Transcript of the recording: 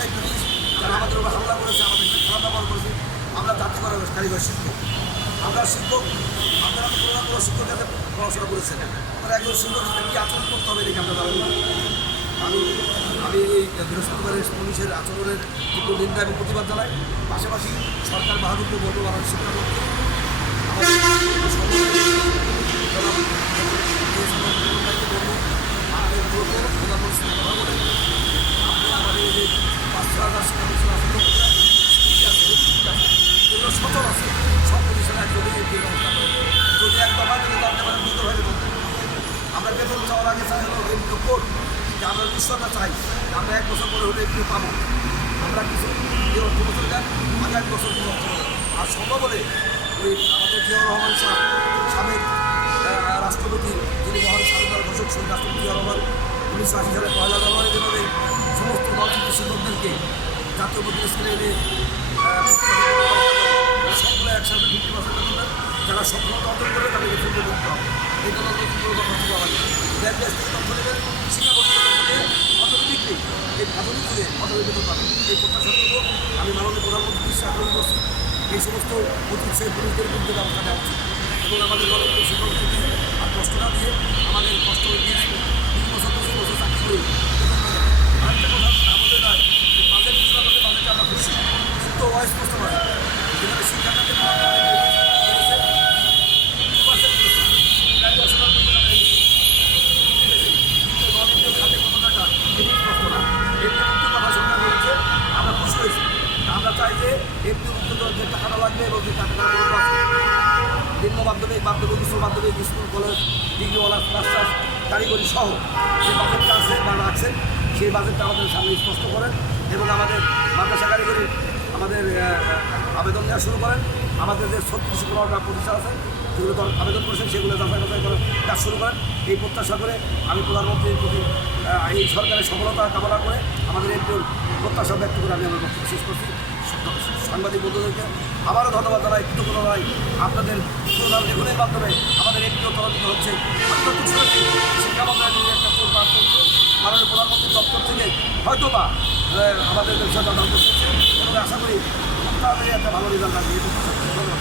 Rajshahi police যারা আমাদের উপর হামলা করেছে, আমাদের খারাপ ব্যবহার করেছে, আমরা জাতি করার কারিগর শিক্ষক, আমরা শিক্ষক, আপনারা কোনো শিক্ষকের কাছে পড়াশোনা করেছেন, তারা একজন শিক্ষক কী আচরণ করতে হবে এদিকে আমরা জানি না। আমি এই বৃহস্পতিবারের পুলিশের আচরণের তীব্র নিন্দা এবং প্রতিবাদ জানাই। পাশাপাশি সরকার বাহাদুরকে বলবো, আমার শিক্ষামন্ত্রী আমাদের যে 5,000 এগুলো সচল আছে, সব প্রতিষ্ঠানে একযোগে এই ব্যবস্থা করে যদি একদম জানতে পারেন দ্রুত হয়ে যেত। আমরা বেতন চাওয়ার আগে চাই হলো এমনি কোর্ট যে আমরা নিশ্চয়তা চাই যে আমরা 1 বছর পরে হলে একটু পাবো, আমরা কিছু এই 2 বছর দেন, আগামী বছর কিছু অর্থ দেন। আর সম্ভব হলে ওই আমাদের জিয়াউর রহমান সাবেক রাষ্ট্রপতি, যিনি মহান স্বাধীনতার ঘোষক শহীদ রাষ্ট্রপতি জিয়াউর রহমান 1980 সালে 1 জানুয়ারি যেভাবে সমস্ত নলচিত্র শিক্ষকদেরকে জাতীয় প্রতিষ্ঠা স্কুলে এনে সবগুলো একসাথে 50% দেবেন, যারা সফলতা অর্জন করবে তাদেরকে ফিল্ডে করতে হবে। এই জন্য ল্যান্ডেস থেকে তথ্য দেবেন, শিক্ষাবর্তী অটোমেটিক নেই, এই আধুনিক যুগে অটোমেটিক বেতন পাবেন। এই প্রত্যাশা করব। আমি মাননীয় প্রধানমন্ত্রী দৃষ্টি আকর্ষণ করছি, এই সমস্ত অতিথি পুলিশদের বিরুদ্ধে ব্যবস্থা নেওয়া উচিত এবং আমাদের গণতন্ত্র শিক্ষকদেরকে আর কষ্ট না দিয়ে আমাদের কষ্ট 20 বছর 25 বছর চাকরি করি। আরেকটা কথা আমাদের নয়, বাজেট ঘোষণা করতে বাজেটে আমরা খুশি, কিন্তু অস্পষ্ট নয়, যেখানে শিক্ষাটাকে আমরা খুশি হয়েছি। আমরা চাই যে এমনি মুক্ত যে টাকাটা লাগবে এবং যে টাকাটা নিম্ন মাধ্যমিক উচ্চ মাধ্যমিক school college degree honours masters কারিগরি সহ যে বাজেটটা আছে বা রাখছেন, সেই বাজেটটা আমাদের সামনে স্পষ্ট করেন এবং আমাদের মাদ্রাসা কারিগরি আমাদের আবেদন নেওয়া শুরু করেন। আমাদের যে 36টা প্রতিষ্ঠান আছে যেগুলো আবেদন করেছেন সেগুলো যাচাই বাছাই করার কাজ শুরু করেন। এই প্রত্যাশা করে আমি প্রধানমন্ত্রীর প্রতি এই সরকারের সফলতা কামনা করে আমাদের একটু প্রত্যাশা ব্যক্ত করে আমি আমার বক্তব্য শেষ করছি। সাংবাদিক বন্ধুদেরকে আবারও ধন্যবাদ জানাই, কৃতজ্ঞতা জানাই। আপনাদের প্রধান লেখনের মাধ্যমে আমাদের একটু তদন্ত হচ্ছে। শিক্ষা মন্ত্রণালয়ের একটা প্রোগ্রাম চলছে, মাননীয় প্রধানমন্ত্রীর দপ্তর থেকে হয়তো বা আমাদের ব্যবসা জানানো করছে এবং আশা করি তাড়াতাড়ি একটা ভালো রেজাল্ট আসবে। এই প্রত্যাশা ধন্যবাদ।